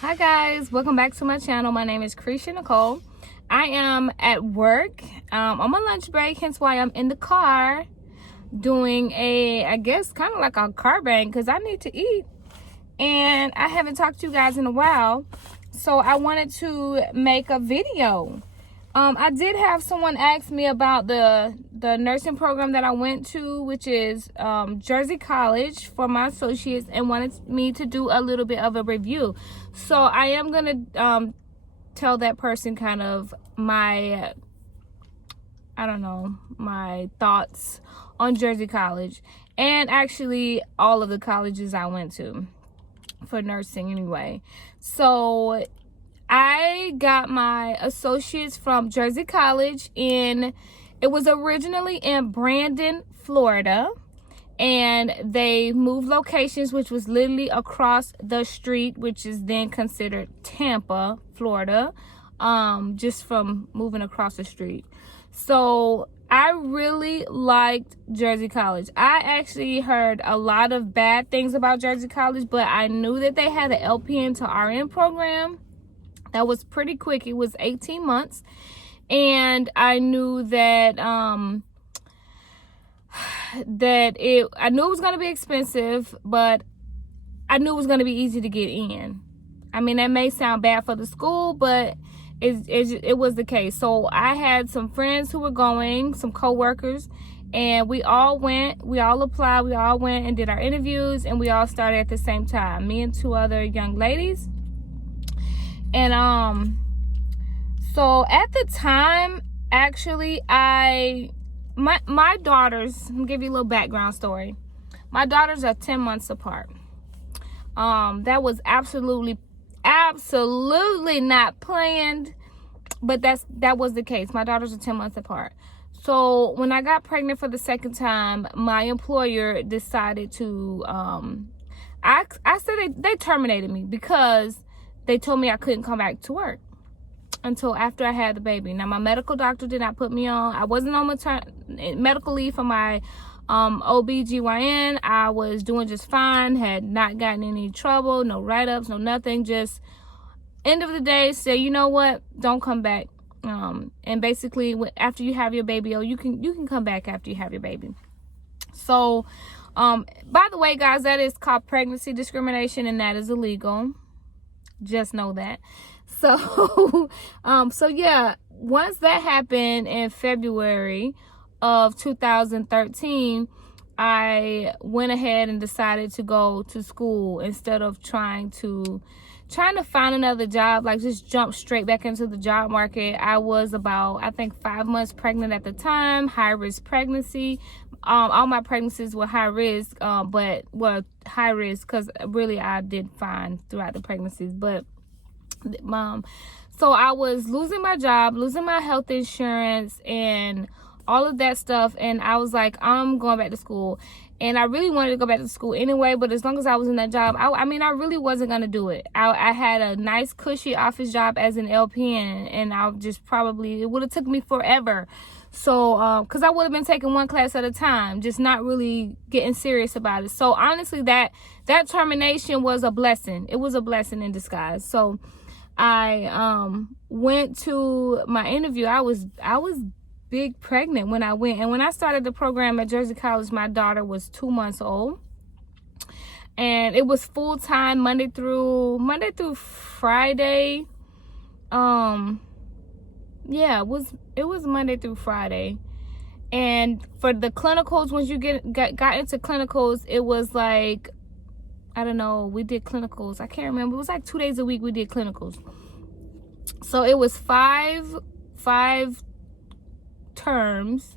Hi guys, welcome back to my channel. My name is Cresha Nicole. I am at work. I'm on lunch break, hence why I'm in the car doing I guess kind of like a car bang because I need to eat. And I haven't talked to you guys in a while, so I wanted to make a video. I did have someone ask me about the nursing program that I went to, which is Jersey College for my associates, and wanted me to do a little bit of a review. So I am going to tell that person kind of my, my thoughts on Jersey College, and actually all of the colleges I went to for nursing anyway. So I got my associates from Jersey College it was originally in Brandon, Florida, and they moved locations, which was literally across the street, which is then considered Tampa, Florida, just from moving across the street. So I really liked Jersey College. I actually heard a lot of bad things about Jersey College, but I knew that they had an LPN to RN program that was pretty quick. It was 18 months. And I knew that I knew it was going to be expensive, but I knew it was going to be easy to get in. I mean, that may sound bad for the school, but it was the case. So I had some friends who were going, some coworkers, and we all went, we all applied, we all went and did our interviews, and we all started at the same time, me and two other young ladies. And so at the time, actually, my daughters, let me give you a little background story. My daughters are 10 months apart. That was absolutely not planned, but that was the case. My daughters are 10 months apart. So when I got pregnant for the second time, my employer decided to, I said they terminated me because they told me I couldn't come back to work until after I had the baby. Now, my medical doctor did not put me on. I wasn't on medical leave for my OBGYN. I was doing just fine, had not gotten any trouble, no write-ups, no nothing. Just end of the day, say, you know what, don't come back. And basically, after you have your baby, you can come back after you have your baby. So, by the way, guys, that is called pregnancy discrimination, and that is illegal. Just know that. So so yeah, once that happened in February of 2013, I went ahead and decided to go to school instead of trying to find another job, like just jump straight back into the job market. I was about, I think, 5 months pregnant at the time, high risk pregnancy. All my pregnancies were high risk, but were high risk because really I did fine throughout the pregnancies. But so I was losing my job, losing my health insurance, and all of that stuff. And I was like, I'm going back to school. And I really wanted to go back to school anyway, but as long as I was in that job, I mean, I really wasn't going to do it. I had a nice, cushy office job as an LPN, and it would have took me forever. So, because I would have been taking one class at a time, just not really getting serious about it. So, honestly, that termination was a blessing. It was a blessing in disguise. So, I went to my interview. I was big pregnant when I went. And when I started the program at Jersey College, my daughter was 2 months old. And it was full time Monday through Friday. Yeah, it was Monday through Friday. And for the clinicals, once you got into clinicals, it was like, I don't know, we did clinicals. I can't remember. It was like 2 days a week we did clinicals. So it was five terms,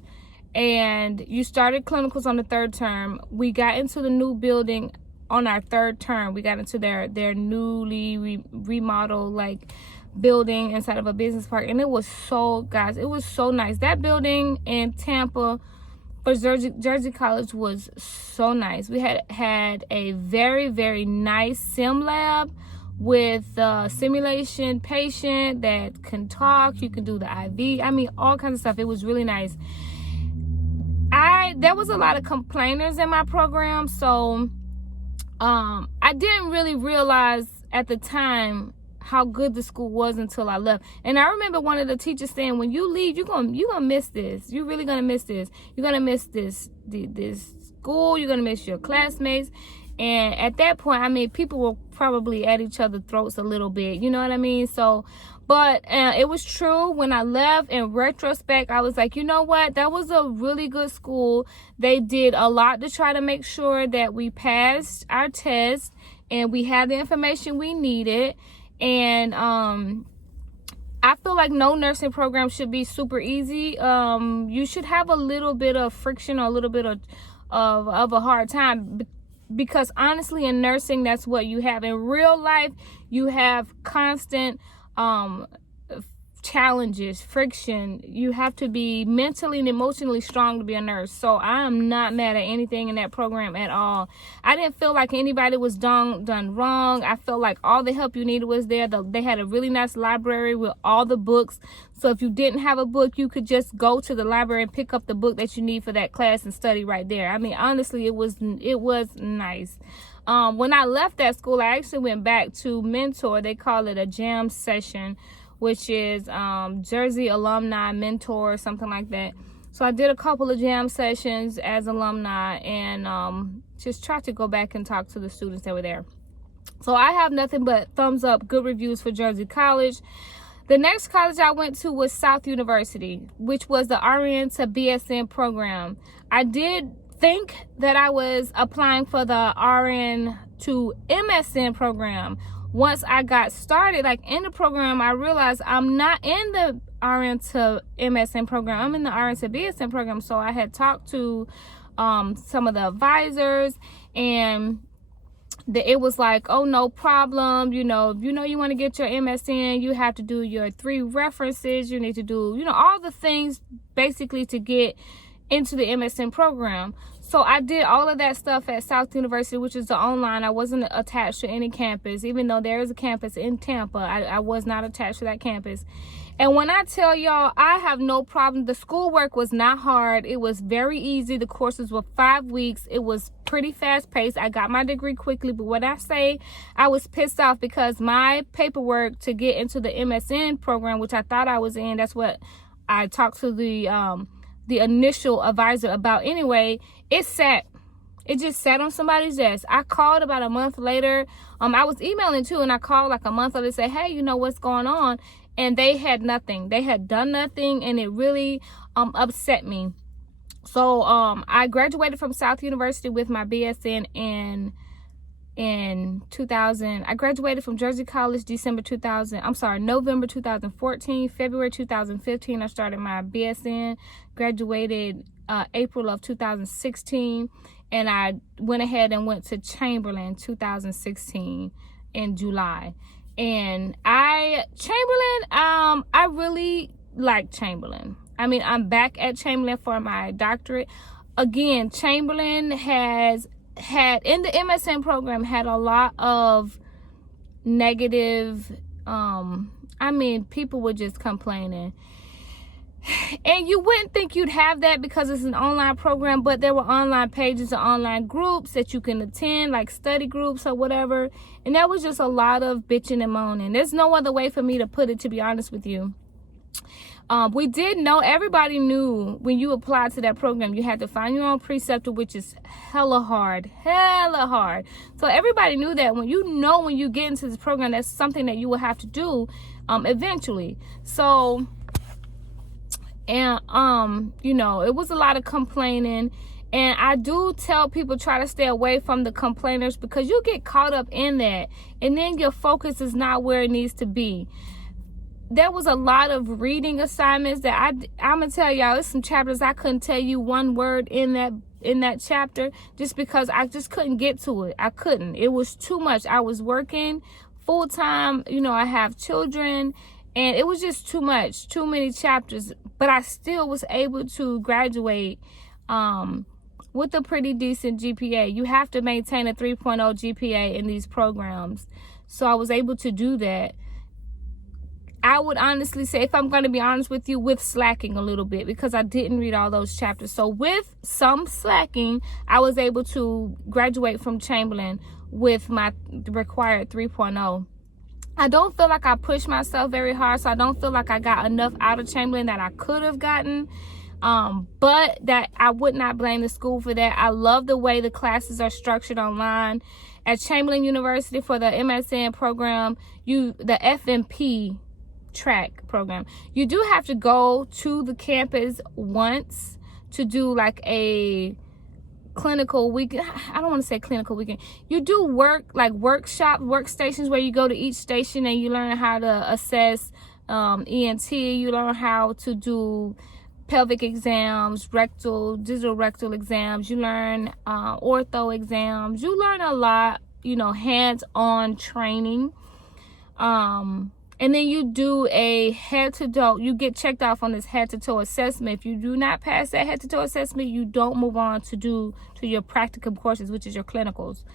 and you started clinicals on the third term. We got into the new building on our third term. We got into their newly remodeled like building inside of a business park, and it was so nice. That building in Tampa for Jersey College was so nice. We had a very, very nice sim lab with a simulation patient that can talk. You can do the IV. I mean, all kinds of stuff. It was really nice. There was a lot of complainers in my program, so I didn't really realize at the time how good the school was until I left. And I remember one of the teachers saying, when you leave, you're gonna miss this. You're really gonna miss this. You're gonna miss this school. You're gonna miss your classmates. And at that point, I mean, people were probably at each other's throats a little bit. You know what I mean? So, but it was true. When I left, in retrospect, I was like, you know what? That was a really good school. They did a lot to try to make sure that we passed our test and we had the information we needed. And I feel like no nursing program should be super easy. You should have a little bit of friction or a little bit of a hard time, because honestly, in nursing, that's what you have. In real life, you have constant challenges, friction. You have to be mentally and emotionally strong to be a nurse. So I am not mad at anything in that program at all. I didn't feel like anybody was done wrong. I felt like all the help you needed was there. They had a really nice library with all the books. So if you didn't have a book, you could just go to the library and pick up the book that you need for that class and study right there. I mean, honestly, it was nice. When I left that school, I actually went back to mentor. They call it a jam session, which is Jersey Alumni Mentor, something like that. So I did a couple of jam sessions as alumni and just tried to go back and talk to the students that were there. So I have nothing but thumbs up, good reviews for Jersey College. The next college I went to was South University, which was the RN to BSN program. I did think that I was applying for the RN to MSN program. Once I got started, like in the program, I realized I'm not in the RN to MSN program. I'm in the RN to BSN program. So I had talked to some of the advisors, and it was like, oh, no problem. You want to get your MSN, you have to do your 3 references. You need to do, all the things basically to get into the MSN program. So I did all of that stuff at South University, which is the online. I wasn't attached to any campus, even though there is a campus in Tampa. I was not attached to that campus. And when I tell y'all, I have no problem. The schoolwork was not hard. It was very easy. The courses were 5 weeks. It was pretty fast paced. I got my degree quickly. But when I say I was pissed off because my paperwork to get into the MSN program, which I thought I was in, that's what I talked to the initial advisor about anyway, it just sat on somebody's desk. I called about a month later. I was emailing too, and I called like a month later to say, hey, what's going on? And they had nothing. They had done nothing, and it really upset me. So I graduated from South University with my BSN in 2000. I graduated from Jersey College November 2014. February 2015, I started my BSN. Graduated April of 2016, and I went ahead and went to Chamberlain 2016 in July. And I really like Chamberlain. I mean, I'm back at Chamberlain for my doctorate. Again, Chamberlain had in the MSN program had a lot of negative, people were just complaining. And you wouldn't think you'd have that because it's an online program, but there were online pages and online groups that you can attend, like study groups or whatever. And that was just a lot of bitching and moaning. There's no other way for me to put it, to be honest with you. We did know, everybody knew when you applied to that program, you had to find your own preceptor, which is hella hard. So everybody knew that when you get into this program, that's something that you will have to do eventually. So, and, it was a lot of complaining. And I do tell people, try to stay away from the complainers, because you get caught up in that. And then your focus is not where it needs to be. There was a lot of reading assignments that I'm going to tell y'all, there's some chapters I couldn't tell you one word in that chapter, just because I just couldn't get to it. I couldn't. It was too much. I was working full time. I have children, and it was just too much, too many chapters. But I still was able to graduate with a pretty decent GPA. You have to maintain a 3.0 GPA in these programs. So I was able to do that. I would honestly say, if I'm going to be honest with you, with slacking a little bit, because I didn't read all those chapters. So with some slacking, I was able to graduate from Chamberlain with my required 3.0. I don't feel like I pushed myself very hard, so I don't feel like I got enough out of Chamberlain that I could have gotten. But that I would not blame the school for that. I love the way the classes are structured online. At Chamberlain University for the MSN program, the FMP track program, you do have to go to the campus once to do like a clinical weekend. I don't want to say clinical weekend. You do workstations where you go to each station and you learn how to assess ENT. You learn how to do pelvic exams, digital rectal exams. You learn ortho exams. You learn a lot, hands-on training. And then you do a head-to-toe. You get checked off on this head-to-toe assessment. If you do not pass that head-to-toe assessment, you don't move on to your practicum courses, which is your clinicals.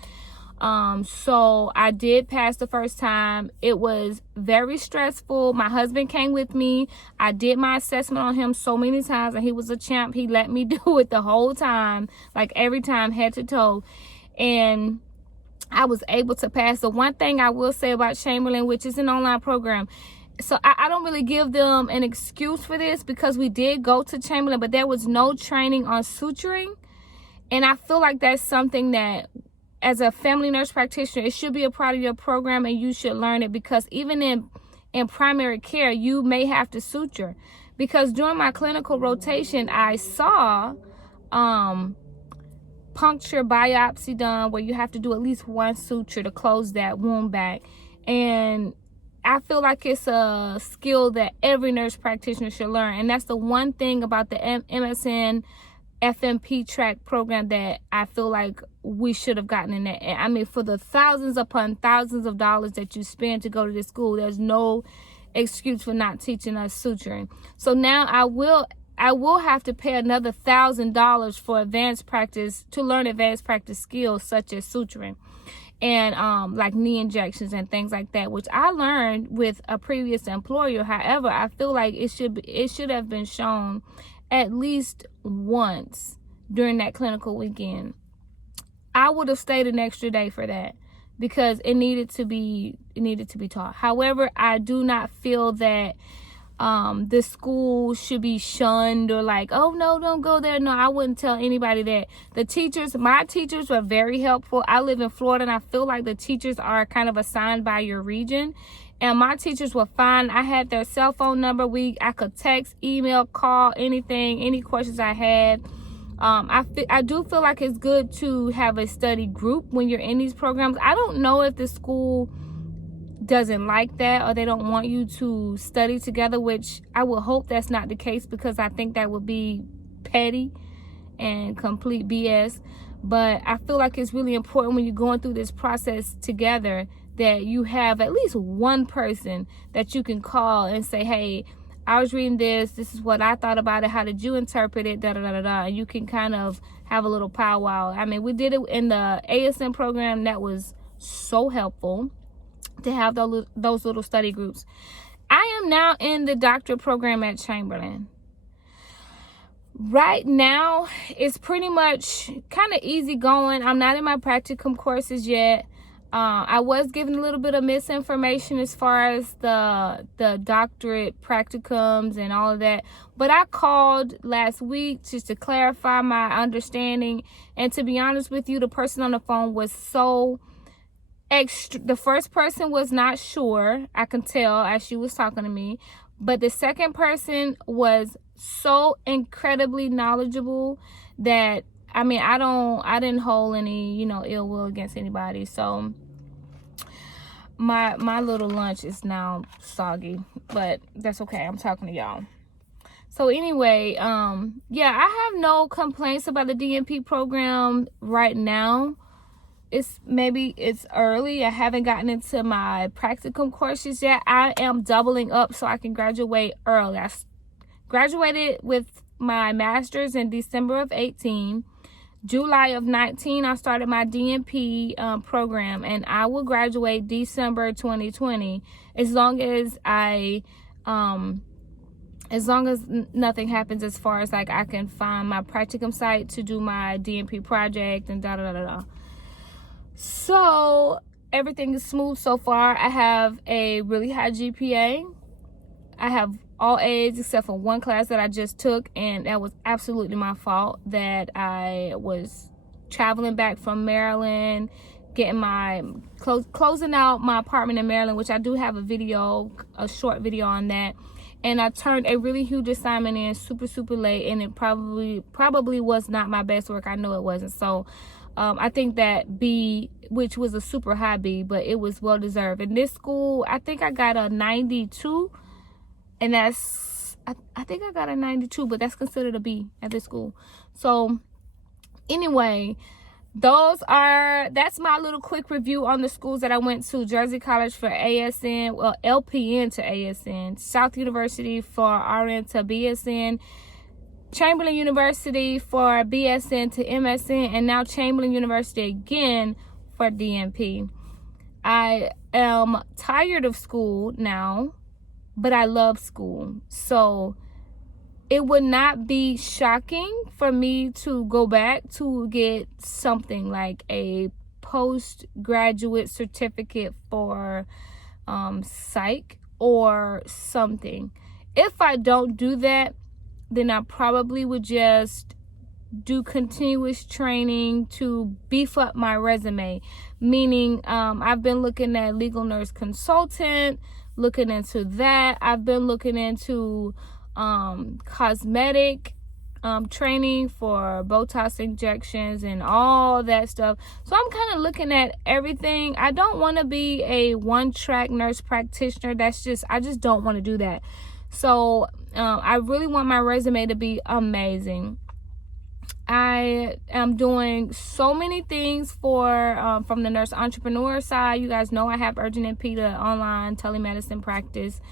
So I did pass the first time. It was very stressful. My husband came with me. I did my assessment on him so many times, and he was a champ. He let me do it the whole time, like every time, head-to-toe. And I was able to pass. The one thing I will say about Chamberlain, which is an online program, so I don't really give them an excuse for this, because we did go to Chamberlain, but there was no training on suturing. And I feel like that's something that, as a family nurse practitioner, it should be a part of your program, and you should learn it, because even in primary care, you may have to suture. Because during my clinical rotation, I saw puncture biopsy done where you have to do at least one suture to close that wound back. And I feel like it's a skill that every nurse practitioner should learn. And that's the one thing about the MSN FMP track program that I feel like we should have gotten in that. I mean, for the thousands upon thousands of dollars that you spend to go to this school, there's no excuse for not teaching us suturing. So now I will have to pay another $1,000 for advanced practice, to learn advanced practice skills such as suturing and like knee injections and things like that, which I learned with a previous employer. However, I feel like it should have been shown at least once during that clinical weekend. I would have stayed an extra day for that, because it needed to be taught. However, I do not feel that the school should be shunned, or like, oh no, don't go there. No, I wouldn't tell anybody that. My teachers were very helpful. I live in Florida, and I feel like the teachers are kind of assigned by your region, and my teachers were fine. I had their cell phone number. I could text, email, call, anything, any questions I had. I do feel like it's good to have a study group when you're in these programs. I don't know if the school doesn't like that, or they don't want you to study together, which I would hope that's not the case, because I think that would be petty and complete BS. But I feel like it's really important when you're going through this process together that you have at least one person that you can call and say, hey, I was reading this is what I thought about it, how did you interpret it, and you can kind of have a little powwow. I mean, we did it in the ASN program. That was so helpful to have those little study groups. I am now in the doctorate program at Chamberlain. Right now, it's pretty much kind of easy going. I'm not in my practicum courses yet. I was given a little bit of misinformation as far as the doctorate practicums and all of that. But I called last week just to clarify my understanding. And to be honest with you, the person on the phone was so extra. The first person was not sure. I can tell as she was talking to me. But the second person was so incredibly knowledgeable that, I mean, I didn't hold any, ill will against anybody. So my little lunch is now soggy, but that's okay. I'm talking to y'all. So anyway, yeah, I have no complaints about the DNP program right now. Maybe it's early. I haven't gotten into my practicum courses yet. I am doubling up so I can graduate early. I graduated with my master's in December of 2018. July of 19, I started my DNP program, and I will graduate December 2020 as long as nothing happens as far as like I can find my practicum site to do my DNP project and da da da da. So everything is smooth so far. I have a really high GPA. I have all A's except for one class that I just took, and that was absolutely my fault. That I was traveling back from Maryland, getting my closing out my apartment in Maryland, which I do have a short video on that. And I turned a really huge assignment in super late, and it probably was not my best work. I know it wasn't. So I think that B, which was a super high B, but it was well deserved. In this school, I think I got a 92. And that's, I think I got a 92, but that's considered a B at this school. So anyway, that's my little quick review on the schools that I went to. Jersey College for ASN, well, LPN to ASN. South University for RN to BSN. Chamberlain University for BSN to MSN. And now Chamberlain University again for DNP. I am tired of school now, but I love school. So it would not be shocking for me to go back to get something like a postgraduate certificate for psych or something. If I don't do that, then I probably would just do continuous training to beef up my resume. Meaning I've been looking at legal nurse consultant, looking into that. I've been looking into cosmetic training for Botox injections and all that stuff. So I'm kind of looking at everything. I don't want to be a one-track nurse practitioner. I just don't want to do that. So I really want my resume to be amazing. I am doing so many things from the nurse entrepreneur side. You guys know I have Urgent NP, the online telemedicine practice.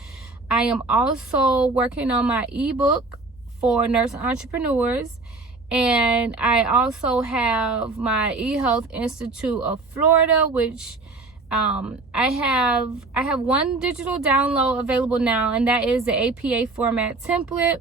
I am also working on my ebook for nurse entrepreneurs, and I also have my eHealth Institute of Florida, which I have one digital download available now, and that is the APA format template.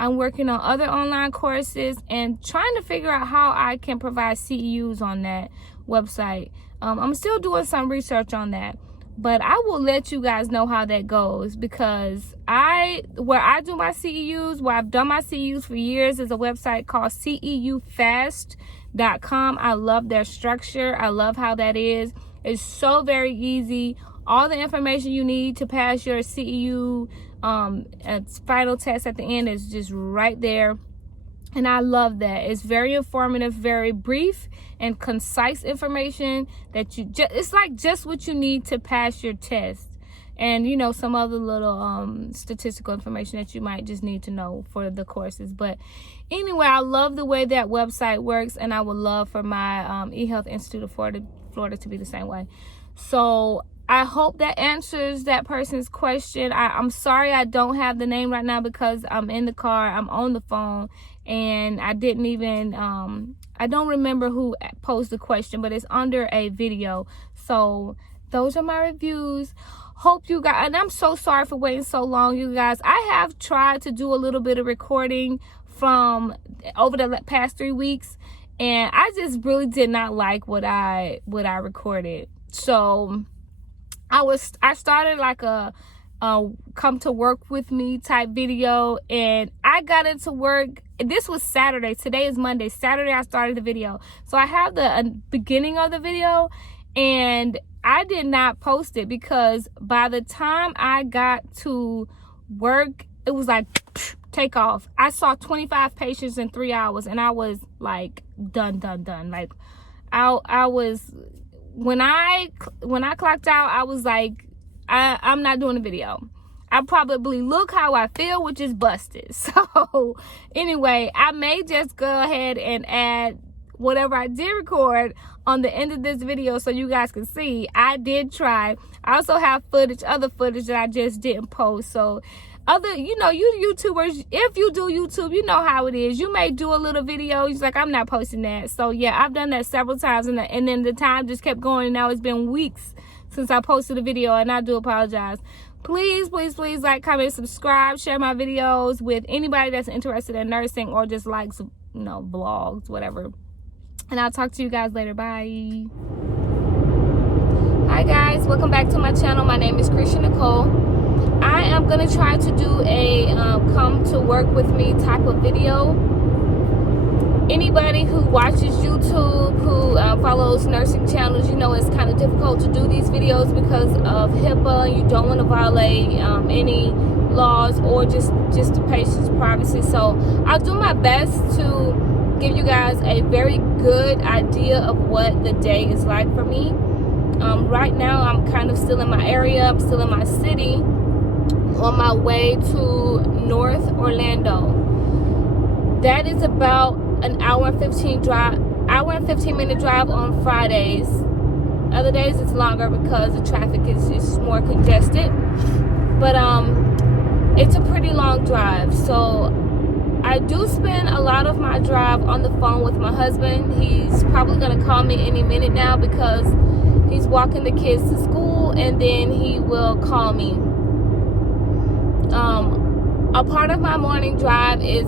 I'm working on other online courses and trying to figure out how I can provide CEUs on that website. I'm still doing some research on that, but I will let you guys know how that goes, because where I do my CEUs, where I've done my CEUs for years, is a website called ceufast.com. I love their structure. I love how that is. It's so very easy. All the information you need to pass your CEU final test at the end is just right there, and I love that. It's very informative, very brief and concise information that it's like just what you need to pass your test, and some other little statistical information that you might just need to know for the courses. But anyway, I love the way that website works, and I would love for my eHealth Institute of Florida to be the same way. So I hope that answers that person's question. I'm sorry I don't have the name right now because I'm in the car, I'm on the phone, and I didn't even, I don't remember who posed the question, but it's under a video. So those are my reviews. Hope you guys, and I'm so sorry for waiting so long, you guys. I have tried to do a little bit of recording from over the past 3 weeks, and I just really did not like what I recorded. So I started like a come to work with me type video, and I got into work. This was Saturday. Today is Monday. Saturday I started the video. So I have the beginning of the video, and I did not post it because by the time I got to work, it was like take off. I saw 25 patients in 3 hours, and I was like done. Like I was, when I clocked out, I was like, I'm not doing a video. I probably look how I feel, which is busted. So anyway, I may just go ahead and add whatever I did record on the end of this video so you guys can see. I did try. I also have other footage that I just didn't post. So you YouTubers, if you do YouTube, you know how it is. You may do a little video. You're like, I'm not posting that. So yeah, I've done that several times, and then the time just kept going. And now it's been weeks since I posted a video, and I do apologize. Please, please, please like, comment, subscribe, share my videos with anybody that's interested in nursing or just likes, vlogs, whatever. And I'll talk to you guys later. Bye. Hi guys, welcome back to my channel. My name is Cresha Nicole. I am going to try to do a come to work with me type of video. Anybody who watches YouTube, who follows nursing channels, it's kind of difficult to do these videos because of HIPAA. You don't want to violate any laws or just the patient's privacy. So I'll do my best to give you guys a very good idea of what the day is like for me. Right now, I'm kind of still in my area. I'm still in my city on my way to North Orlando. That is about an hour and 15 minute drive on Fridays. Other days it's longer because the traffic is more congested. But it's a pretty long drive. So I do spend a lot of my drive on the phone with my husband. He's probably gonna call me any minute now because he's walking the kids to school, and then he will call me. A part of my morning drive is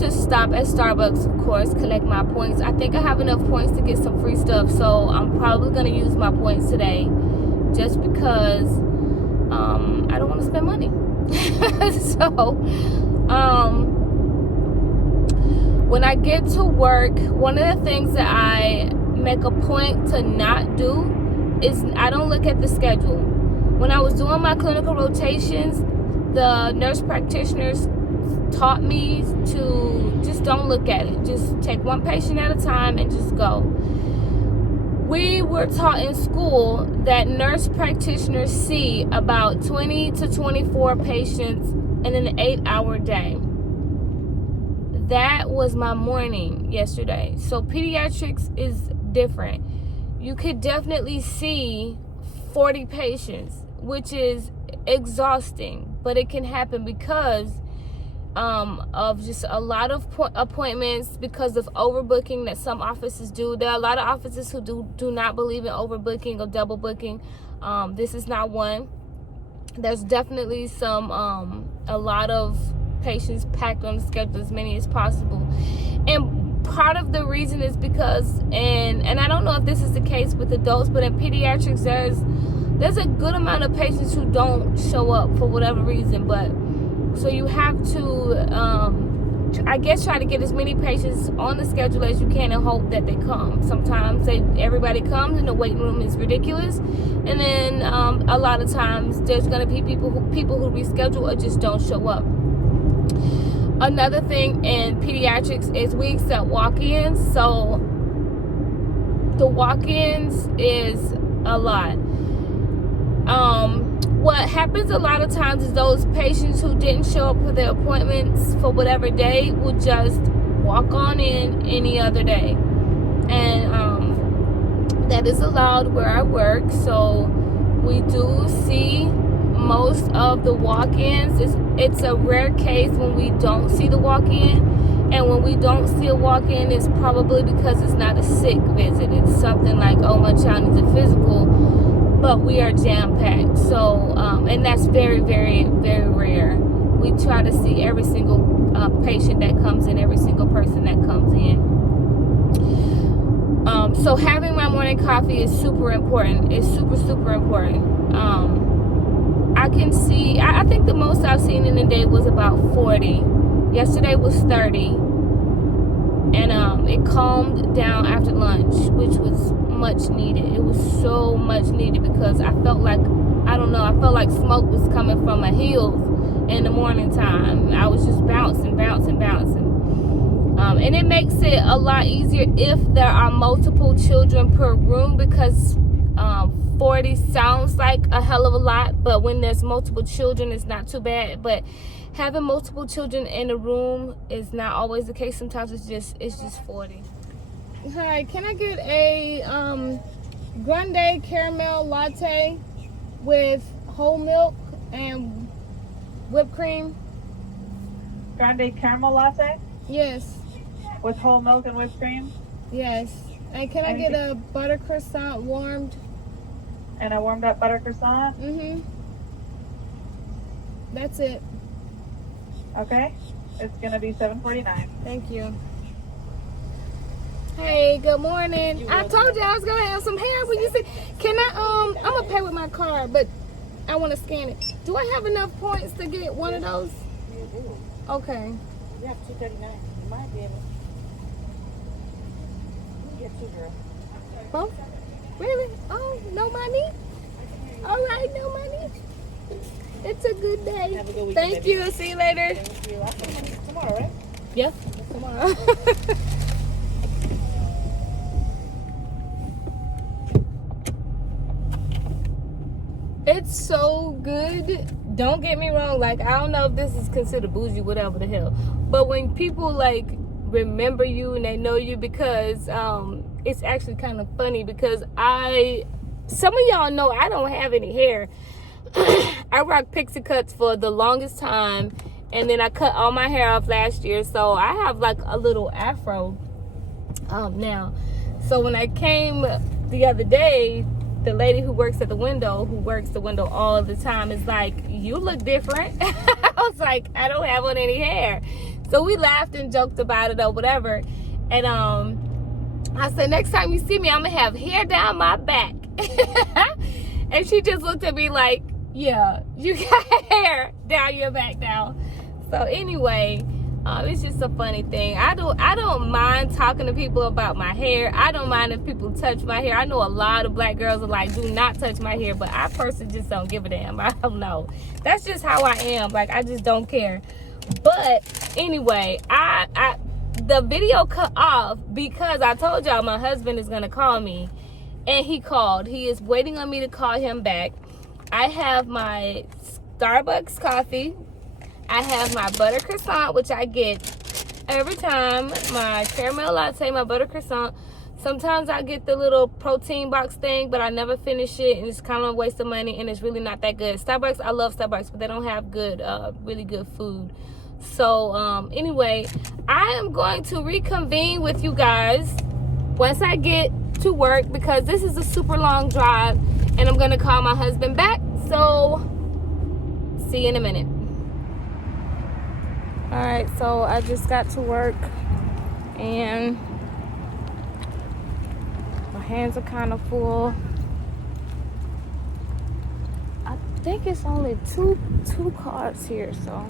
to stop at Starbucks, of course, collect my points. I think I have enough points to get some free stuff, so I'm probably going to use my points today just because I don't want to spend money. So when I get to work, one of the things that I make a point to not do is I don't look at the schedule. When I was doing my clinical rotations, the nurse practitioners taught me to just don't look at it. Just take one patient at a time and just go. We were taught in school that nurse practitioners see about 20 to 24 patients in an 8-hour day. That was my morning yesterday. So pediatrics is different. You could definitely see 40 patients, which is exhausting, but it can happen because of just a lot of appointments, because of overbooking that some offices do. There are a lot of offices who do not believe in overbooking or double booking. This is not one. There's definitely a lot of patients packed on the schedule, as many as possible. And part of the reason is because, and I don't know if this is the case with adults, but in pediatrics there's a good amount of patients who don't show up for whatever reason. But so you have to I guess try to get as many patients on the schedule as you can and hope that they come. Sometimes everybody comes and the waiting room is ridiculous, and then a lot of times there's going to be people who reschedule or just don't show up. Another thing in pediatrics is we accept walk-ins, so the walk-ins is a lot. What happens a lot of times is those patients who didn't show up for their appointments for whatever day will just walk on in any other day, and that is allowed where I work. So we do see most of the walk-ins. It's a rare case when we don't see the walk-in, and when we don't see a walk-in, it's probably because it's not a sick visit. It's something like, oh, my child needs a physical, but we are jam-packed. So and that's very, very, very rare. We try to see every single patient that comes in, every single person that comes in. So having my morning coffee is super important. It's super, super important. I can see, I think the most I've seen in a day was about 40. Yesterday was 30. And it calmed down after lunch, which was much needed. It was so much needed because I felt like, I felt like smoke was coming from my heels in the morning time. I was just bouncing. And it makes it a lot easier if there are multiple children per room, because 40 sounds like a hell of a lot, but when there's multiple children, it's not too bad. But having multiple children in a room is not always the case. Sometimes it's just 40. Hi, can I get a grande caramel latte with whole milk and whipped cream? Grande caramel latte Yes. with whole milk and whipped cream. Yes. And can I get a butter croissant warmed? And a warmed up butter croissant. That's it. Okay. It's gonna be $7.49. Thank you. Hey, good morning. I told you I was gonna have some hair when you said, can I I'm gonna pay with my card, but I wanna scan it. Do I have enough points to get one of those? You do. Okay. You have 239. You might be able. You get 2, girl. Both? Really? Oh, no money? All right, no money. It's a good day. Have a good weekend, Thank baby. you. See you later. Thank you. I'll come on tomorrow, right? Yeah, tomorrow. It's so good. Don't get me wrong. Like, I don't know if this is considered bougie, whatever the hell. But when people, like, remember you and they know you, because it's actually kind of funny because some of y'all know I don't have any hair. I rock pixie cuts for the longest time, and then I cut all my hair off last year, so I have like a little afro now. So when I came the other day, the lady who works the window all the time, is like, you look different. I was like, I don't have on any hair. So we laughed and joked about it or whatever, and I said, next time you see me, I'm gonna have hair down my back. And she just looked at me like, yeah, you got hair down your back now. So anyway, it's just a funny thing. I don't mind talking to people about my hair. I don't mind if people touch my hair. I know a lot of black girls are like, do not touch my hair, but I personally just don't give a damn. I don't know. That's just how I am. Like, I just don't care. But anyway, the video cut off because I told y'all my husband is gonna call me, and he called. He is waiting on me to call him back. I have my Starbucks coffee. I have my butter croissant, which I get every time. My caramel latte, my butter croissant. Sometimes I get the little protein box thing, but I never finish it, and it's kind of a waste of money, and it's really not that good. Starbucks, I love Starbucks, but they don't have good, really good food. So anyway, I am going to reconvene with you guys once I get to work, because this is a super long drive, and I'm gonna call my husband back. So see you in a minute. All right, so I just got to work, and my hands are kind of full. I think it's only two cars here, so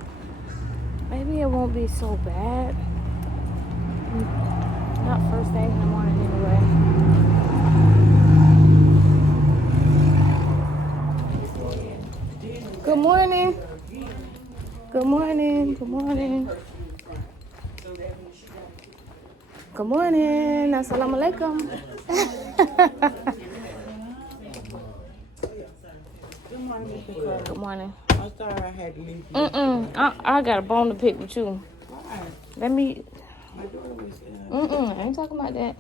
maybe it won't be so bad. Not first thing in the morning anyway. Good morning. Good morning. Good morning. Good morning. Assalamu alaikum. Good morning, Mr. Clark. Good morning. I'm sorry I had to leave you. I got a bone to pick with you. Why? Let me. My daughter was I ain't talking about that.